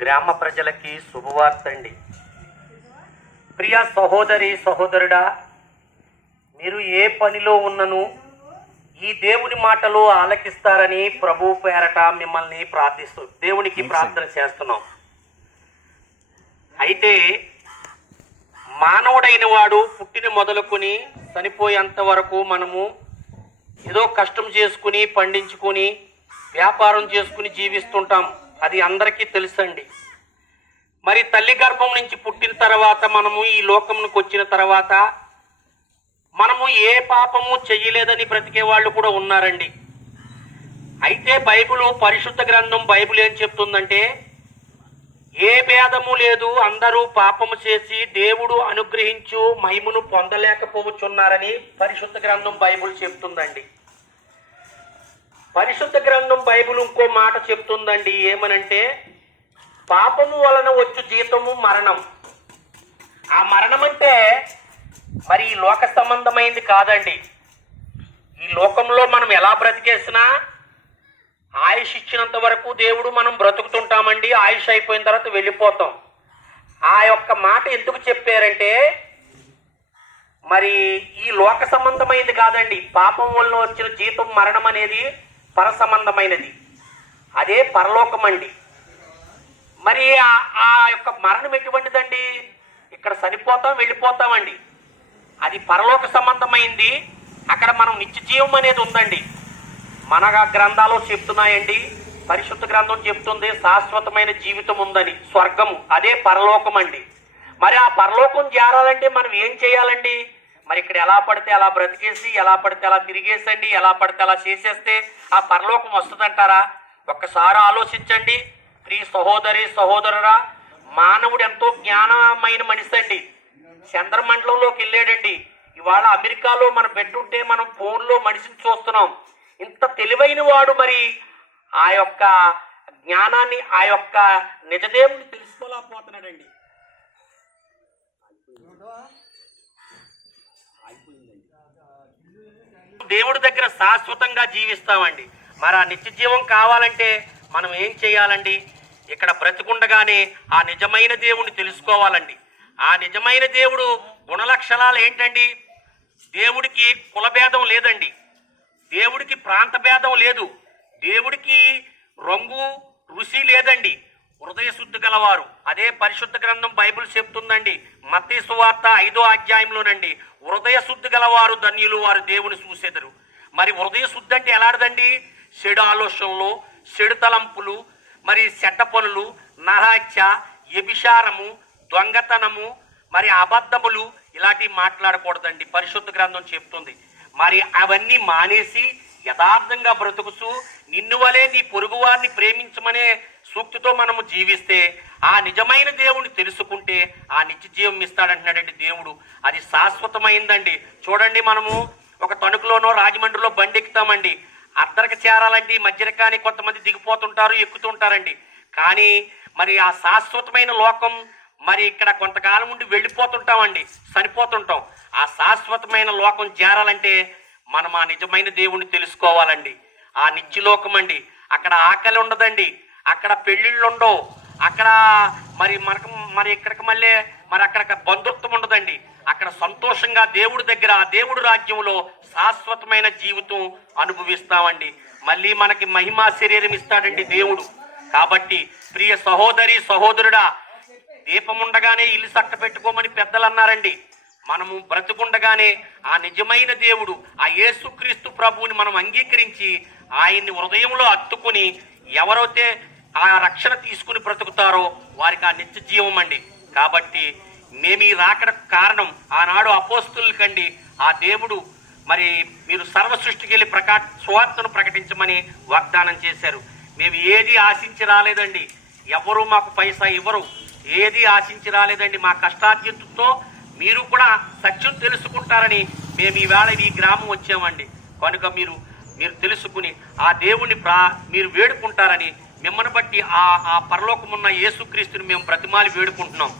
గ్రామ ప్రజలకి శుభవార్త అండి. ప్రియ సహోదరి సహోదరుడా, మీరు ఏ పనిలో ఉన్నను ఈ దేవుని మాటలు ఆలకిస్తారని ప్రభు పేరట మిమ్మల్ని దేవునికి ప్రార్థన చేస్తున్నాం. అయితే మానవుడైన వాడు పుట్టిన మొదలుకొని చనిపోయేంత వరకు మనము ఏదో కష్టం చేసుకుని పండించుకొని వ్యాపారం చేసుకుని జీవిస్తుంటాం. అది అందరికీ తెలుసండి. మరి తల్లి గర్భం నుంచి పుట్టిన తర్వాత మనము ఈ లోకంకి వచ్చిన తర్వాత మనము ఏ పాపము చెయ్యలేదని బ్రతికే వాళ్ళు కూడా ఉన్నారండి. అయితే పరిశుద్ధ గ్రంథం బైబిల్ ఏం చెప్తుందంటే, ఏ భేదము లేదు, అందరూ పాపము చేసి దేవుడు అనుగ్రహించు మహిమను పొందలేకపోవచ్చున్నారని పరిశుద్ధ గ్రంథం బైబిల్ చెప్తుందండి. పరిశుద్ధ గ్రంథం బైబిల్ ఇంకో మాట చెప్తుందండి. ఏమనంటే, పాపము వలన వచ్చు జీతము మరణం. ఆ మరణం అంటే మరి ఈ లోక సంబంధమైంది కాదండి. ఈ లోకంలో మనం ఎలా బ్రతికేసినా ఆయుష్ ఇచ్చినంత వరకు దేవుడు మనం బ్రతుకుతుంటామండి. ఆయుష్ అయిపోయిన తర్వాత వెళ్ళిపోతాం. ఆ యొక్క మాట ఎందుకు చెప్పారంటే, మరి ఈ లోక సంబంధమైనది కాదండి. పాపం వల్ల వచ్చిన జీతం మరణం అనేది పర సంబంధమైనది. అదే పరలోకం అండి. మరి ఆ యొక్క మరణం ఎటువంటిదండి? ఇక్కడ చనిపోతాం, వెళ్ళిపోతామండి. అది పరలోక సంబంధమైంది. అక్కడ మనం నిత్య జీవం అనేది ఉందండి. మన గ్రంథాలు చెప్తున్నాయండి, పరిశుద్ధ గ్రంథం చెప్తుంది శాశ్వతమైన జీవితం ఉందని, స్వర్గము. అదే పరలోకం అండి. మరి ఆ పరలోకం చేరాలంటే మనం ఏం చేయాలండి? మరి ఇక్కడ ఎలా పడితే అలా బ్రతికేసి, ఎలా పడితే అలా తిరిగేసండి, ఎలా పడితే అలా చేసేస్తే ఆ పరలోకం వస్తుందంటారా? ఒక్కసారి ఆలోచించండి ప్రియ సహోదరి సహోదరురా. మానవుడు ఎంతో జ్ఞానమైన మనిషి అండి. చంద్రమండలంలోకి వెళ్ళాడండి. ఇవాళ అమెరికాలో మనం పెట్టుంటే మనం ఫోన్లో మనిషిని చూస్తున్నాం. ఇంత తెలివైన వాడు మరి ఆ యొక్క జ్ఞానాన్ని, ఆ యొక్క నిజదేవుని తెలుసుకోలేకపోతున్నాడండి. దేవుడి దగ్గర శాశ్వతంగా జీవిస్తామండి. మరి ఆ నిత్య జీవం కావాలంటే మనం ఏం చేయాలండి? ఇక్కడ బ్రతికుండగానే ఆ నిజమైన దేవుణ్ణి తెలుసుకోవాలండి. ఆ నిజమైన దేవుడు గుణలక్షణాలు ఏంటండి? దేవుడికి కులభేదం లేదండి. దేవుడికి ప్రాంత భేదం లేదు. దేవుడికి రంగు రుచి లేదండి. హృదయ శుద్ధి గలవారు. అదే పరిశుద్ధ గ్రంథం బైబిల్ చెప్తుందండి. మత్తయి సువార్త 5వ అధ్యాయంలోనండి, హృదయ శుద్ధి గలవారు ధన్యులు, వారు దేవుని చూసేదరు. మరి హృదయ శుద్ధి అంటే ఎలాంటిదండి? చెడు ఆలోచనలు, చెడు తలంపులు, మరి చెడ్డ పనులు, నరహత్య, వ్యభిచారము, దొంగతనము, మరి అబద్ధములు ఇలాంటివి మాట్లాడకూడదండి. పరిశుద్ధ గ్రంథం చెప్తుంది. మరి అవన్నీ మానేసి యథార్థంగా బ్రతుకుతూ నిన్ను వలే నీ పొరుగు వారిని ప్రేమించమనే సూక్తితో మనము జీవిస్తే, ఆ నిజమైన దేవుని తెలుసుకుంటే ఆ నిత్య జీవం ఇస్తాడంటున్నాడండి దేవుడు. అది శాశ్వతమైందండి. చూడండి, మనము ఒక తణుకులోనో రాజమండ్రిలో బండి ఎక్కుతామండి. అద్దరికి చేరాలంటే మధ్యరకాని కొంతమంది దిగిపోతుంటారు, ఎక్కుతుంటారండి. కానీ మరి ఆ శాశ్వతమైన లోకం మరి ఇక్కడ కొంతకాలం ఉండి వెళ్ళిపోతుంటామండి, చనిపోతుంటాం. ఆ శాశ్వతమైన లోకం చేరాలంటే మనం ఆ నిజమైన దేవుణ్ణి తెలుసుకోవాలండి. ఆ నిత్యలోకం అండి. అక్కడ ఆకలి ఉండదండి, అక్కడ పెళ్ళిళ్ళు ఉండవు, అక్కడ మరి ఇక్కడికి మళ్ళీ అక్కడ బంధుత్వం ఉండదండి. అక్కడ సంతోషంగా దేవుడి దగ్గర, ఆ దేవుడి రాజ్యంలో శాశ్వతమైన జీవితం అనుభవిస్తామండి. మళ్ళీ మనకి మహిమా శరీరం ఇస్తాడండి దేవుడు. కాబట్టి ప్రియ సహోదరి సహోదరుడా, దీపం ఉండగానే ఇల్లు చక్క పెట్టుకోమని పెద్దలు అన్నారండి. మనము బ్రతుకుండగానే ఆ నిజమైన దేవుడు, ఆ యేసుక్రీస్తు ప్రభువుని మనం అంగీకరించి ఆయన్ని హృదయంలో అత్తుకుని ఎవరైతే ఆ రక్షణ తీసుకుని బ్రతుకుతారో వారికి ఆ నిత్య జీవం అండి. కాబట్టి మేము ఈ రాకడ కారణం ఆనాడు అపోస్తులకండి ఆ దేవుడు మరి మీరు సర్వ సృష్టికి వెళ్ళి సువార్తను ప్రకటించమని వాగ్దానం చేశారు. మేము ఏది ఆశించి రాలేదండి. ఎవరు మాకు పైసా ఇవ్వరు, ఏది ఆశించి రాలేదండి. మా కష్టార్జితంతో మీరు కూడా సత్యం తెలుసుకుంటారని మేము ఈవేళ ఈ గ్రామం వచ్చామండి. కనుక మీరు తెలుసుకుని ఆ దేవుణ్ణి మీరు వేడుకుంటారని మిమ్మల్ని బట్టి ఆ పరలోకమున్న యేసుక్రీస్తుని మేము బ్రతిమాలి వేడుకుంటున్నాం.